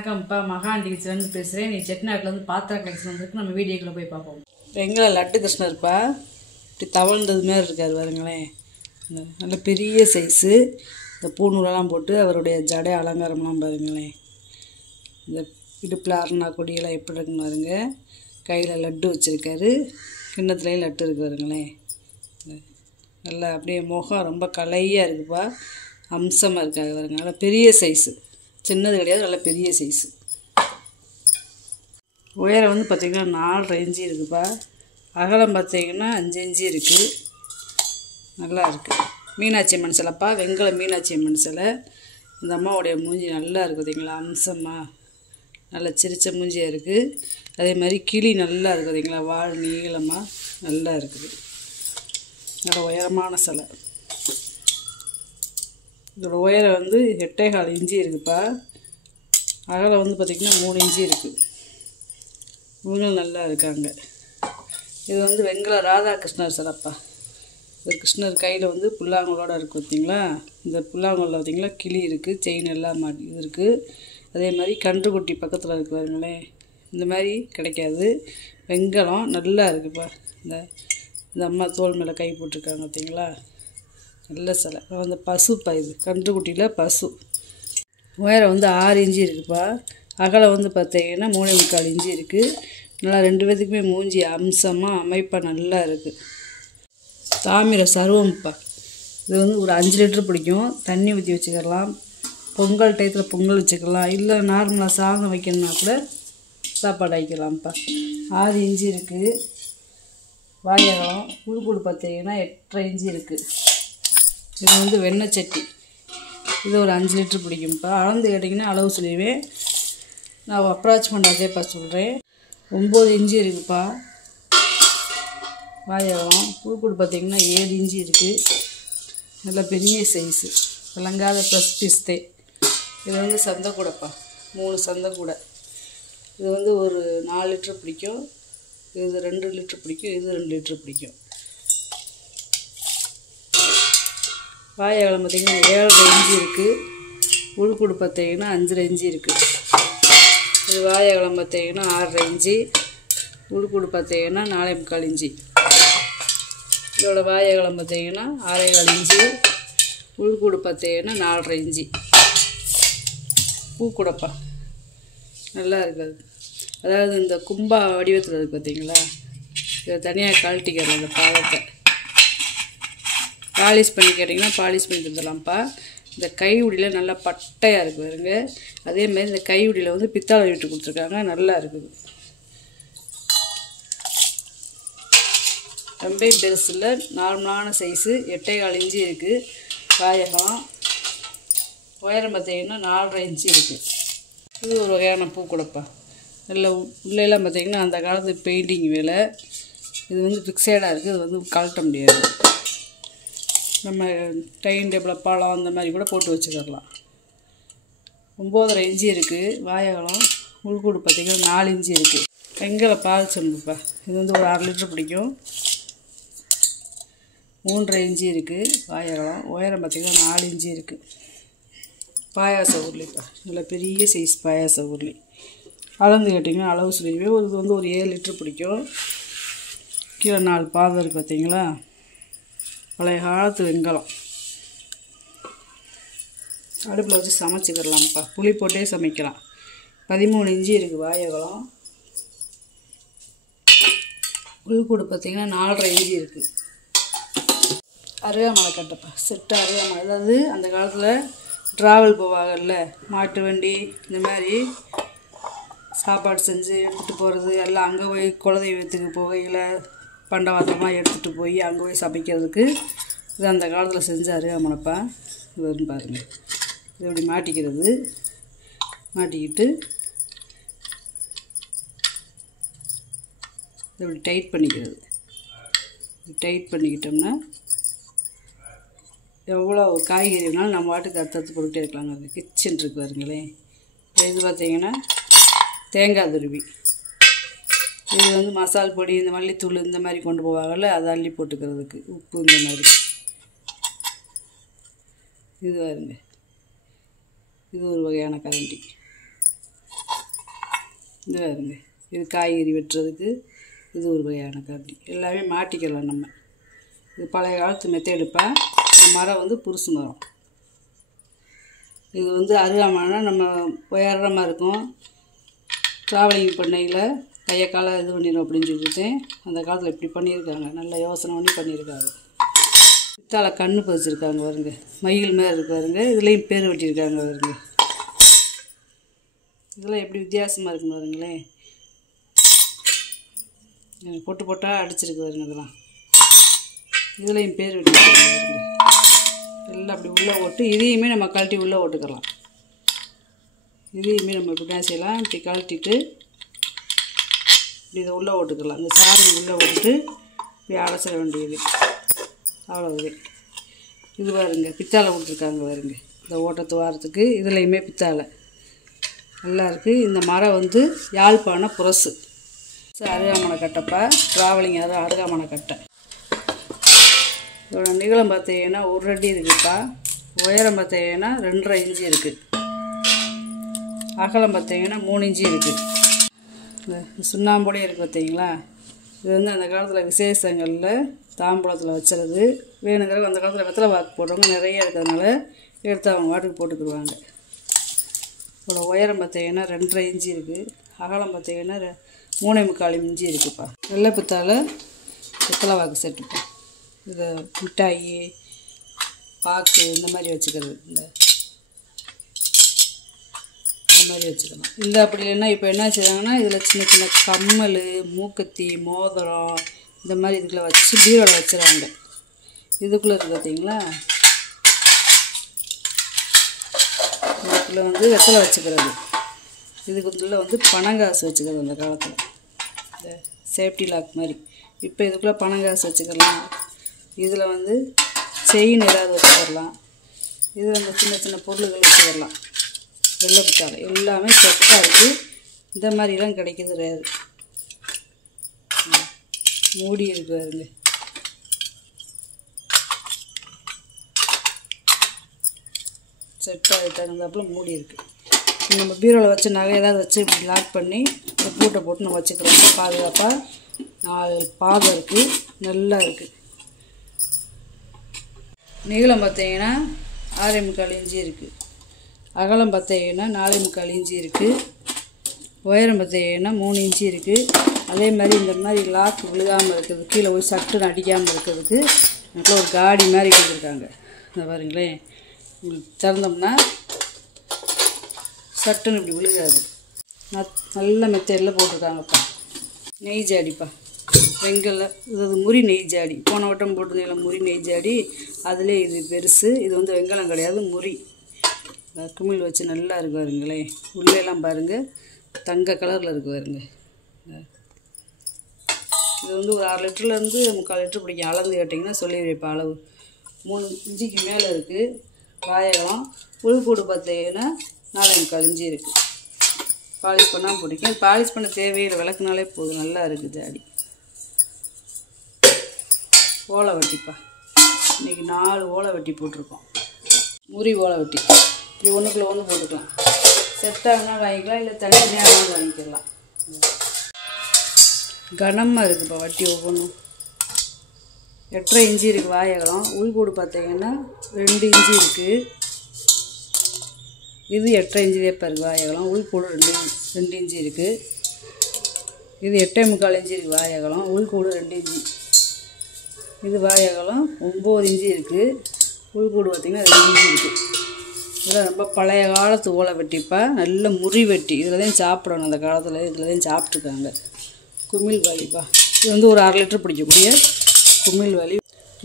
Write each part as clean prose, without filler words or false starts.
வணக்கம்ப்பா, மகான் டீச்சர்லேருந்து பேசுகிறேன். நீ செட்டிநாட்டிலேருந்து பாத்திர கலெக்ஷன் வந்துருக்கு. நம்ம வீடியோக்குள்ளே போய் பார்ப்போம். எங்களை லட்டு கிருஷ்ணர்ப்பா, இப்படி தவழ்ந்தது மாதிரி இருக்கார் பாருங்களேன். நல்ல பெரிய சைஸு. இந்த பூநூலெல்லாம் போட்டு அவருடைய ஜடை அலங்காரம்லாம் பாருங்களேன். இந்த இடுப்பில் அருணா கொடியெல்லாம் எப்படி இருக்குன்னு பாருங்க. கையில் லட்டு வச்சுருக்காரு, கிண்ணத்துலேயும் லட்டு இருக்கு பாருங்களேன். நல்லா அப்படியே முகம் ரொம்ப கலையாக இருக்குப்பா, அம்சமாக இருக்காது பாருங்க. நல்லா பெரிய சைஸு, சின்னது கிடையாது, நல்லா பெரிய சைஸு. உயரம் வந்து பார்த்திங்கன்னா 4 இன்ச்சு இருக்குப்பா. அகலம் பார்த்திங்கன்னா 5 இன்ச்சு இருக்குது. நல்லா இருக்குது. மீனாட்சி அம்மன் சிலைப்பா, வெங்கல மீனாட்சி அம்மன் சிலை. இந்த அம்மாவுடைய மூஞ்சி நல்லா இருக்குது பார்த்தீங்களா, அம்சமாக நல்லா சிரிச்ச மூஞ்சியாக இருக்குது. அதே மாதிரி கிளி நல்லா இருக்குது பார்த்தீங்களா, வால் நீளமாக நல்லா இருக்குது. நல்ல உயரமான சிலை. இதோட உயரம் வந்து 8.25 இன்ச்சு இருக்குப்பா. அகலம் வந்து பார்த்திங்கன்னா 3 இன்ச்சு இருக்குது. இவங்களும் நல்லா இருக்காங்க. இது வந்து வெங்கல ராதாகிருஷ்ணர் சிலைப்பா. இந்த கிருஷ்ணர் கையில் வந்து புல்லாங்குழலோடு இருக்குது பார்த்தீங்களா. இந்த புல்லாங்குழல் பார்த்திங்களா கிளி இருக்குது, செயின் எல்லாம் இது இருக்குது. அதே மாதிரி கன்றுக்குட்டி பக்கத்தில் இருக்குது பாருங்களேன். இந்த மாதிரி கிடைக்காது. வெங்கலம் நல்லா இருக்குப்பா. இந்த அம்மா தோல் மேலே கை போட்டிருக்காங்க பார்த்தீங்களா, நல்ல சிலை. அந்த பசுப்பா, இது கன்றுக்குட்டியில் பசு. உயரம் வந்து 6 இன்ச்சு இருக்குப்பா. அகலம் வந்து பார்த்தீங்கன்னா 3.25 இன்ச்சு இருக்குது. நல்லா 2 பேத்துக்குமே மூஞ்சி அம்சமாக அமைப்பாக நல்லா இருக்குது. தாமிர சருவம்ப்பா. இது வந்து ஒரு 5 லிட்டர் பிடிக்கும். தண்ணி ஊற்றி வச்சுக்கலாம். பொங்கல் டயத்தில் பொங்கல் வச்சுக்கலாம், இல்லை நார்மலாக சாதம் வைக்கணும்னா கூட சாப்பாடு வைக்கலாம்ப்பா. 6 இன்ச்சு இருக்குது. வாயகம் உள்கூடு பார்த்தீங்கன்னா 8.5 இன்ச்சு இருக்குது. இது வந்து வெண்ணெய் சட்டி. இது ஒரு 5 லிட்டர் பிடிக்கும்ப்பா. அளந்து கேட்டிங்கன்னா அளவு சொல்லிடுவேன். நான் அப்ராச்மெண்ட் அதேப்பா சொல்கிறேன். 9 இன்ச்சு இருக்குப்பா. வாயகம் உள்கூடு பார்த்திங்கன்னா 7 இன்ச்சு இருக்குது. நல்ல பெரிய சைஸு, விளங்காத ப்ளஸ் பிஸ்தே. இது வந்து சந்தைக்கூடைப்பா, 3 சந்தைக்கூடை. இது வந்து ஒரு 4 லிட்டர் பிடிக்கும். இது 2 லிட்டர் பிடிக்கும். இது 2 லிட்டர் பிடிக்கும். வாயகலம் பார்த்திங்கன்னா 7.5 இன்ச்சு இருக்குது. உள்கூடு பார்த்திங்கன்னா 5.5 இன்ச்சு இருக்குது. இது வாயகலம் பார்த்திங்கன்னா 6.5 இன்ச்சு. உள்கூடு பார்த்திங்கன்னா 4.25 இன்ச்சு. இதோட வாயகலம் பார்த்திங்கன்னா 6.25 இன்ச்சு. உள்கூடு பார்த்திங்கன்னா 4.5 இன்ச்சு. பூக்கூடப்பா நல்லா இருக்காது. அதாவது இந்த கும்பா வடிவத்தில் இருக்குது பார்த்தீங்களா. இதை தனியாக கழட்டிக்கிறோம். இந்த பாதத்தை பாலிஷ் பண்ணி கேட்டிங்கன்னா பாலிஷ் பண்ணி தந்துடலாம்ப்பா. இந்த கை உடியில் நல்லா பட்டையாக இருக்குது பாருங்க. அதேமாதிரி இந்த கை உடியில் வந்து பித்தாளை விட்டு கொடுத்துருக்காங்க, நல்லா இருக்குது. ரொம்ப பெருசு இல்லை, நார்மலான சைஸு. 8.25 இன்ச்சு இருக்குது. வாயகம் உயரம் பார்த்திங்கன்னா 4.5 இன்ச்சு இருக்குது. இது ஒரு வகையான பூக்கூடப்பா. நல்ல உள்ளெல்லாம் பார்த்திங்கன்னா அந்த காலத்து பெயிண்டிங் வேலை. இது வந்து ஃபிக்ஸடாக இருக்குது. இது வந்து கழட்ட முடியாது. நம்ம டைனிங் டேபிளில் பழம் அந்த மாதிரி கூட போட்டு வச்சுக்கலாம். 9.5 இன்ச்சு இருக்குது. வாயகலம் உள்கூடு பார்த்திங்கன்னா 4 இன்ச்சு இருக்குது. வெங்கல பால் செம்புப்பா. இது வந்து ஒரு 1/2 லிட்டர் பிடிக்கும். 3.5 இன்ச்சு இருக்குது. வாயகலம் உயரம் பார்த்திங்கன்னா 4 இன்ச்சு இருக்குது. பாயாச உருளிப்பா, நல்ல பெரிய சைஸ் பாயாச உருளி. அளந்து கேட்டிங்கன்னா அளவு சொல்லிடுவேன். இது வந்து ஒரு 7 லிட்டர் பிடிக்கும். கீழே 4 பாதம் இருக்குது பார்த்தீங்களா, பழைய காலத்து வெங்கலம். அடுப்பில் வச்சு சமைச்சிக்கிடலாம்ப்பா. புளி போட்டே சமைக்கலாம். 13 இன்ச்சு இருக்குது வாயகலம். உள்கூடு பார்த்திங்கன்னா 4.5 இன்ச்சு இருக்குது. அருகாமலை கட்டப்பா, செட்டு அருகாமலை. அதாவது அந்த காலத்தில் ட்ராவல் போவாங்கல்ல, மாட்டு வண்டி இந்த மாதிரி சாப்பாடு செஞ்சு எடுத்துகிட்டு போகிறது எல்லாம், அங்கே போய் குலதெய்வத்துக்கு போகையில் பண்டவாத்திரமாக எடுத்துகிட்டு போய் அங்கே போய் சமைக்கிறதுக்கு இது அந்த காலத்தில் செஞ்ச அருகாமலைப்பா. இது வருன்னு பாருங்கள். இது இப்படி மாட்டிக்கிறது, மாட்டிக்கிட்டு இது இப்படி டைட் பண்ணிக்கிறது. டைட் பண்ணிக்கிட்டோம்னா எவ்வளோ காய்கறி வேணாலும் நம்ம வாட்டுக்கு அறுத்து போட்டுகிட்டே இருக்கலாங்க. அது கிச்சன் இருக்குது பாருங்களேன். இது பார்த்திங்கன்னா தேங்காய் துருவி. இது வந்து மசால் பொடி, இந்த மல்லித்தூள் இந்த மாதிரி கொண்டு போவாங்கள்ல, அதை அள்ளி போட்டுக்கிறதுக்கு. உப்பு இந்த மாதிரி. இது பாருங்க, இது ஒரு வகையான கரண்டி. இது பாருங்க, இது காய்கறி வெட்டுறதுக்கு இது ஒரு வகையான கரண்டி. எல்லாமே மாட்டிக்கலாம் நம்ம. இது பழைய காலத்து மெத்தேடுப்பா. இந்த மரம் வந்து புருசு மரம். இது வந்து அருகாமனா நம்ம உயரமாக இருக்கும். ட்ராவலிங் பண்ணையில் கையை காலை இது பண்ணிடும் அப்படின்னு சொல்லிட்டு அந்த காலத்தில் இப்படி பண்ணியிருக்காங்க. நல்லா யோசனை பண்ணி பண்ணியிருக்காங்க. பித்தாளை கண்ணு பதிச்சிருக்காங்க பாருங்க, மயில் மேலே இருக்கு பாருங்க. இதுலேயும் பேர் வெட்டியிருக்காங்க பாருங்க. இதெல்லாம் எப்படி வித்தியாசமாக இருக்குன்னு பாருங்களேன். பொட்டு பொட்டாக அடிச்சிருக்கு பாருங்க. இதெல்லாம் இதுலேயும் பேர் வெட்டியிருக்காங்க பாருங்க. எல்லாம் அப்படி உள்ளே ஓட்டு. இதையுமே நம்ம கழட்டி உள்ளே ஓட்டுக்கலாம். இதையுமே நம்ம இப்படி தான் செய்யலாம். இப்படி கழட்டிட்டு இப்படி இதை உள்ளே ஓட்டுக்கலாம். இந்த சாரி உள்ளே ஓட்டுட்டு இப்படி அடைச்சிட வேண்டியது, அவ்வளோது. இது பாருங்க, பித்தாளை கொடுத்துருக்காங்க பாருங்க. இந்த ஓட்டத்து வாரத்துக்கு இதுலேயுமே பித்தாளை நல்லா இருக்குது. இந்த மரம் வந்து யாழ்ப்பாண புரசு அருகாமனை கட்டைப்பா. ட்ராவலிங் அருகாமனை கட்டை. இதோட நீளம் பார்த்தீங்கன்னா 1 அடி இருக்குதுப்பா. உயரம் பார்த்தீங்கன்னா 2.5 இன்ச்சு இருக்குது. அகலம் பார்த்தீங்கன்னா 3 இன்ச்சு இருக்குது. இந்த சுண்ணாம்போடே இருக்குது பார்த்தீங்களா. இது வந்து அந்த காலத்தில் விசேஷங்களில் தாம்பூலத்தில் வச்சுறது. வேணுங்கிற அந்த காலத்தில் வெத்தலை வாக்கு போடுறவங்க நிறைய இருக்கிறதுனால எடுத்து அவங்க வாட்டுக்கு போட்டுக்குருவாங்க. இதோட உயரம் பார்த்தீங்கன்னா 2.5 இன்ச்சு இருக்குது. அகலம் பார்த்தீங்கன்னா 3.25 இன்ச்சு இருக்குதுப்பா. வெள்ளை பித்தால வெத்தலை வாக்கு செட்டுப்பா. இதை மிட்டாயி பாக்கு இந்த மாதிரி வச்சுக்கிறது. இந்த மாதிரி வச்சுக்கலாம். இல்லை அப்படி இல்லைன்னா இப்போ என்ன செய்கிறாங்கன்னா இதில் சின்ன சின்ன கம்மல், மூக்குத்தி, மோதிரம் இந்த மாதிரி இதுக்குள்ளே வச்சு பீரோவில் வச்சுருவாங்க. இதுக்குள்ளே இருக்குது பார்த்தீங்களா. இதுக்குள்ளே வந்து வெத்தலை வச்சுக்கிறது. இதுக்குள்ளே வந்து பணங்காசு வச்சுக்கிறது அந்த காலத்தில். இந்த சேஃப்டி லாக் மாதிரி. இப்போ இதுக்குள்ளே பணங்காசு வச்சுக்கலாம். இதில் வந்து செயின் ஏதாவது வச்சுக்கலாம். இதில் அந்த சின்ன சின்ன பொருள்கள் வச்சுக்கலாம். வெள்ளை பித்தாளை எல்லாமே செட்டாக இருக்குது. இந்த மாதிரிலாம் கிடைக்கிது ரேரு. மூடி இருக்கு பாருங்க. செட்டாக தகுந்தாப்புல மூடி இருக்குது. நம்ம பீரோவில் வச்சு நகை ஏதாவது வச்சு இப்படி லாக் பண்ணி இந்த பூட்டை போட்டு நம்ம வச்சுக்கிறோம். பாதுகாப்பாக 4 பாதம் இருக்குது. நல்லா இருக்குது. நீளம் பார்த்தீங்கன்னா 6.25 இன்ச்சு இருக்குது. அகலம் பார்த்தீங்கன்னா 4.25 இன்ச்சு இருக்குது. உயரம் பார்த்தீங்கன்னா 3 இன்ச்சு இருக்குது. அதே மாதிரி இந்த மாதிரி லாக் விழுகாமல் இருக்கிறது, கீழே போய் சட்டுன்னு அடிக்காமல் இருக்கிறதுக்கு எனக்கு ஒரு காடி மாதிரி கொடுத்துருக்காங்க. இந்த பாருங்களேன், திறந்தோம்னா சட்டுன்னு இப்படி விழுகாது. நல்ல மெத்தேடில் போட்டிருக்காங்கப்பா. நெய் ஜாடிப்பா. வெங்கல்ல இது முறி நெய் ஜாடி. போன வட்டம் போட்டிருந்தீங்களா முறி நெய் ஜாடி, அதிலே இது பெருசு. இது வந்து வெங்கலம் கிடையாது, முறி. குமிழ் வச்சு நல்லா இருக்கு பாருங்களேன். உள்ளேலாம் பாருங்கள் தங்க கலரில் இருக்கு பாருங்க. இது வந்து ஒரு 6 லிட்டர்லேருந்து 3/4 லிட்டர் பிடிக்கும். அளந்து கேட்டிங்கன்னா சொல்லிடுவேன் அளவு. 3 இன்ச்சுக்கு மேலே இருக்குது. வாயகம் உள்கூடு பார்த்தீங்கன்னா 4.25 இன்ச்சு இருக்குது. பாலிஷ் பண்ணால் பிடிக்கும். பாலிஷ் பண்ண தேவையில்லை, விளக்குனாலே போதும். நல்லா இருக்குது ஜாடி. ஓலை வட்டிப்பா. இன்றைக்கி 4 ஓலை வட்டி போட்டிருக்கோம். முறி ஓலை வட்டி. இப்படி ஒன்றுக்குள்ளே ஒன்று போட்டுக்கலாம். செட்டாகனா வாங்கிக்கலாம், இல்லை தனித்தனியாக வாங்கிக்கலாம். கனமாக இருக்குதுப்பா வட்டி ஒவ்வொன்றும். 8.5 இன்ச்சு இருக்குது வாயகம். உள்கூடு பார்த்தீங்கன்னா 2 இன்ச்சு இருக்குது. இது 8.5 இன்ச்சு வேப்பா இருக்குது வாயகம். உள்கூடு 2 இன்ச்சு இருக்குது. இது 8.25 இன்ச்சு இருக்குது வாயகம். உள்கூடு 2 இன்ச்சு. இது வாயகம் 9 இன்ச்சு இருக்குது. உள்கூடு பார்த்திங்கன்னா 2 இன்ச்சு இருக்குது. இதெல்லாம் ரொம்ப பழைய காலத்து ஓலை வெட்டிப்பா. நல்ல முறி வெட்டி. இதில் தான் சாப்பிடணும். அந்த காலத்தில் இதில் தான் சாப்பிட்ருக்காங்க. குமிழ் வாலிப்பா. இது வந்து ஒரு 1/2 லிட்டர் பிடிக்கக்கூடிய குமிழ் வாலி.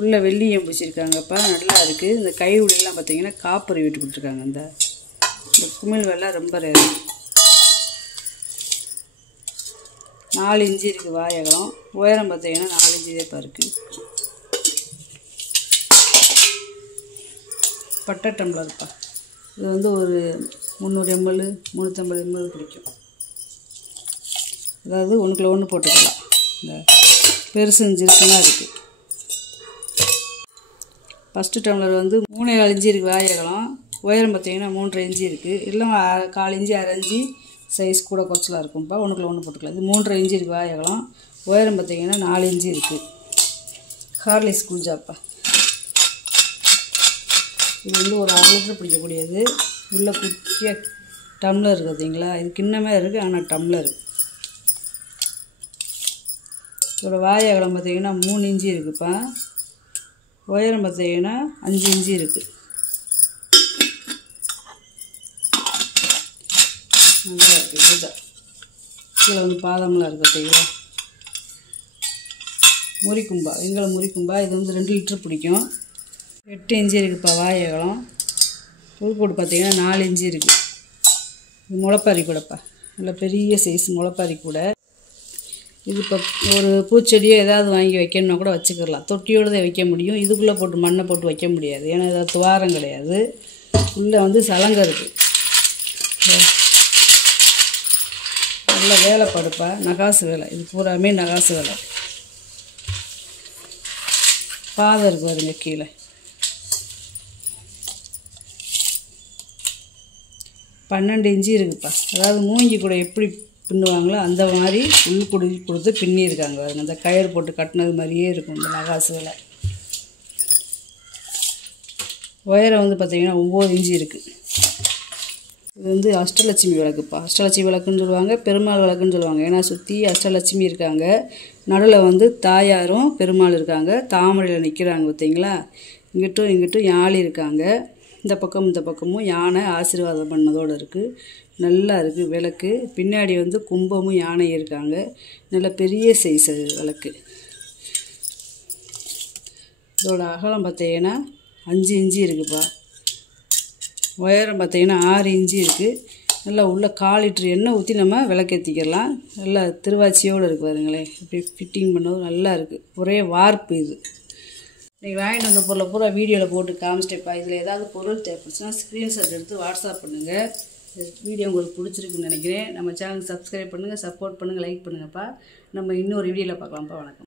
உள்ளே வெள்ளியம் பிடிச்சிருக்காங்கப்பா. நல்லா இருக்குது. இந்த கை உளியெல்லாம் பார்த்திங்கன்னா காப்பரை வெட்டி கொடுத்துருக்காங்க. இந்த குமிழ் வாலிலாம் ரொம்ப ரேரு. 4 இன்ச்சு இருக்குது வாயகம். உயரம் பார்த்திங்கன்னா 4 இன்ச்சு தான் இருக்குது. பட்டை டம்ளர்ப்பா. இது வந்து ஒரு 300 ml 350 ml பிடிக்கும். அதாவது ஒன்றுக்குள்ள ஒன்று போட்டுக்கலாம். இந்த பெருசு ஜிருக்கெல்லாம் இருக்குது. ஃபஸ்ட்டு டம்ளர் வந்து 3.25 இன்ச்சு இருக்குது வாயகம். உயரம் பார்த்திங்கன்னா 3.5 இன்ச்சு இருக்குது. இல்லை 1/4 இன்ச்சு 1/2 இன்ச்சு சைஸ் கூட குறைச்சலாக இருக்கும்ப்பா. ஒன்றுக்குள்ள ஒன்று போட்டுக்கலாம். இது 3.5 இன்ச்சு இருக்குது வாய் அகலம். உயரம் பார்த்திங்கன்னா 4 இன்ச்சு இருக்குது. ஹார்லிக்ஸ் கூல்ஜாப்பா. இது வந்து ஒரு 1/2 லிட்டர் பிடிக்கக்கூடியது. உள்ளே குட்டியாக டம்ளர் இருக்குது பார்த்தீங்களா, இது கிண்ணமே இருக்குது, ஆனால் டம்ளர். இதோட வாய் அகலம் பார்த்திங்கன்னா 3 இன்ச்சு இருக்குதுப்பா. உயரம் பார்த்திங்கன்னா 5 இன்ச்சு இருக்குது. நல்லா இருக்குது. இதுதான் கீழே வந்து பாதம்லாம் இருக்குது பார்த்தீங்களா. முறிக்கும்பா, வெங்கல முறிக்கும்பா. இது வந்து 2 லிட்டர் பிடிக்கும். 8 இன்ச்சு இருக்குதுப்பா வாய் அகலம். உள்கூடு பார்த்திங்கன்னா 4 இன்ச்சு இருக்குது. இது முளைப்பாரி கூடப்பா, நல்ல பெரிய சைஸ் முளைப்பாரி கூட. இது இப்போ ஒரு பூச்செடியோ ஏதாவது வாங்கி வைக்கணுன்னா கூட வச்சுக்கலாம். தொட்டியோடு தான் வைக்க முடியும். இதுக்குள்ளே போட்டு மண்ணை போட்டு வைக்க முடியாது, ஏன்னா ஏதாவது துவாரம் கிடையாது. உள்ளே வந்து சலங்கை இருக்குது. நல்ல வேலைப்படுப்பா, நகாசு வேலை. இது பூராமே நகாசு வேலை. பாதை இருக்குது பாருங்க கீழே. 12 இன்ச்சு இருக்குதுப்பா. அதாவது மூங்கி கூட எப்படி பின்னுவாங்களோ அந்த மாதிரி உள்குடி கொடுத்து பின்னியிருக்காங்க பாருங்க. அந்த கயிறு போட்டு கட்டினது மாதிரியே இருக்கும் இந்த நகாசு வேலை. உயரம் வந்து பார்த்திங்கன்னா 9 இன்ச்சு இருக்குது. இது வந்து அஷ்டலட்சுமி விளக்குப்பா. அஷ்டலட்சுமி விளக்குன்னு சொல்லுவாங்க, பெருமாள் விளக்குன்னு சொல்லுவாங்க. ஏன்னா சுற்றி அஷ்டலட்சுமி இருக்காங்க. நடுவில் வந்து தாயாரும் பெருமாள் இருக்காங்க. தாமரையில் நிற்கிறாங்க பார்த்தீங்களா. இங்கிட்டும் இங்கிட்டும் யாழி இருக்காங்க. இந்த பக்கமும் யானை ஆசீர்வாதம் பண்ணதோடு இருக்குது. நல்லா இருக்குது விளக்கு. பின்னாடி வந்து கும்பமும் யானை இருக்காங்க. நல்ல பெரிய சைஸ் அது விளக்கு. இதோட அகலம் பார்த்தீங்கன்னா 5 இன்ச்சு இருக்குதுப்பா. உயரம் பார்த்தீங்கன்னா 6 இன்ச்சு இருக்குது. நல்லா உள்ள 1/4 லிட்டர் எண்ணெய் ஊற்றி நம்ம விளக்கேற்றிக்கலாம். நல்லா திருவாச்சியோடு இருக்குது பாருங்களேன். இப்படி ஃபிட்டிங் பண்ணது நல்லா இருக்குது. ஒரே வார்ப்பு இது. நீங்கள் வாங்கிட்டு வந்த பொருளை பூரா வீடியோவில் போட்டு காமிச்சிட்டேப்பா. இதில் ஏதாவது பொருள் தேவைப்படுச்சுன்னா ஸ்க்ரீன்ஷாட் எடுத்து வாட்ஸ்அப் பண்ணுங்கள். இந்த வீடியோ உங்களுக்கு பிடிச்சிருக்குன்னு நினைக்கிறேன். நம்ம சேனலுக்கு சப்ஸ்கிரைப் பண்ணுங்கள், சப்போர்ட் பண்ணுங்கள், லைக் பண்ணுங்கப்பா. நம்ம இன்னொரு வீடியோவில் பார்க்கலாம்ப்பா. வணக்கம்.